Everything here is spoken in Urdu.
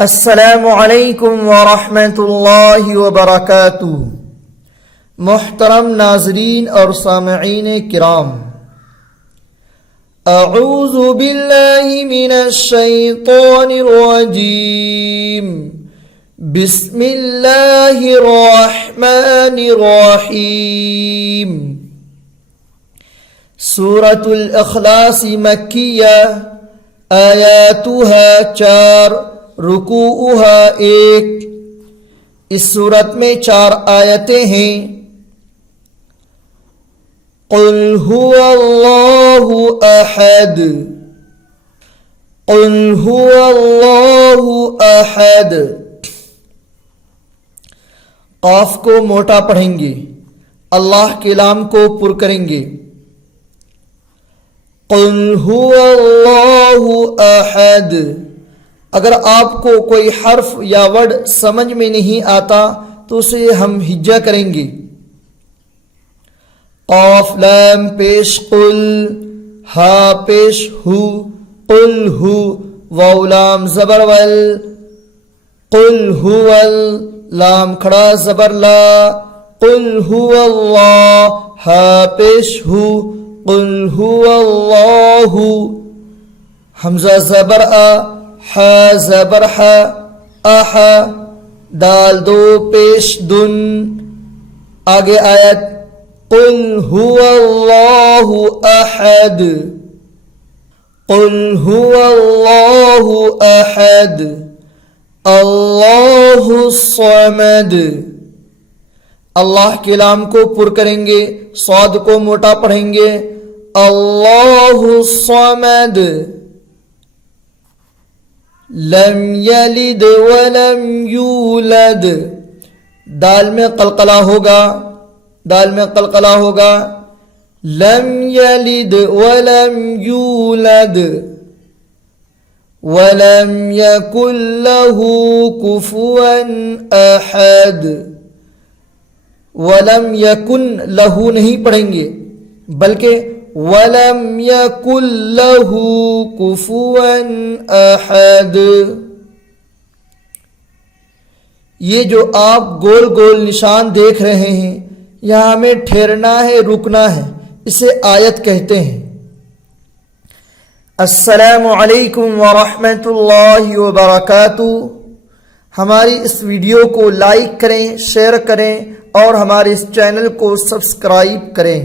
السلام علیکم ورحمۃ اللہ وبرکاتہ۔ محترم ناظرین اور سامعین کرام، اعوذ باللہ من الشیطان الرجیم، بسم اللہ الرحمن الرحیم۔ سورۃ الاخلاص مکیہ، آیاتها 4، رکوعها 1۔ اس صورت میں 4 آیتیں ہیں۔ قل هو اللہ احد، قل هو اللہ احد۔ قاف کو موٹا پڑھیں گے، اللہ کے لام کو پر کریں گے۔ قل هو اللہ احد۔ اگر آپ کو کوئی حرف یا ورڈ سمجھ میں نہیں آتا تو اسے ہم ہجا کریں گے۔ قاف لام پیش قل، ہا پیش ہو، قل ہو، واو لام زبر ول، قل هو لام کھڑا زبر لا، قل هو اللہ، ہا پیش ہو، قل هو اللہ، حمزہ زبر آ، حا زبر حا، اح، دال دو پیش دن۔ آگے آیت قل هو اللہ احد، قل هو اللہ احد، اللہ الصمد۔ اللہ کے لام کو پر کریں گے، صاد کو موٹا پڑھیں گے، اللہ الصمد۔ لم یلد ولم یولد، دال میں قلقلہ ہوگا، دال میں قلقلہ ہوگا، لم یلد ولم یولد، ولم یکن لہ کفوا احد۔ ولم یکن لہو نہیں پڑھیں گے بلکہ وَلَمْ يَكُنْ لَهُ كُفُوًا أَحَدٌ۔ یہ جو آپ گول گول نشان دیکھ رہے ہیں، یہاں ہمیں ٹھہرنا ہے، رکنا ہے، اسے آیت کہتے ہیں۔ السلام علیکم ورحمۃ اللہ وبرکاتہ۔ ہماری اس ویڈیو کو لائک کریں، شیئر کریں اور ہمارے اس چینل کو سبسکرائب کریں۔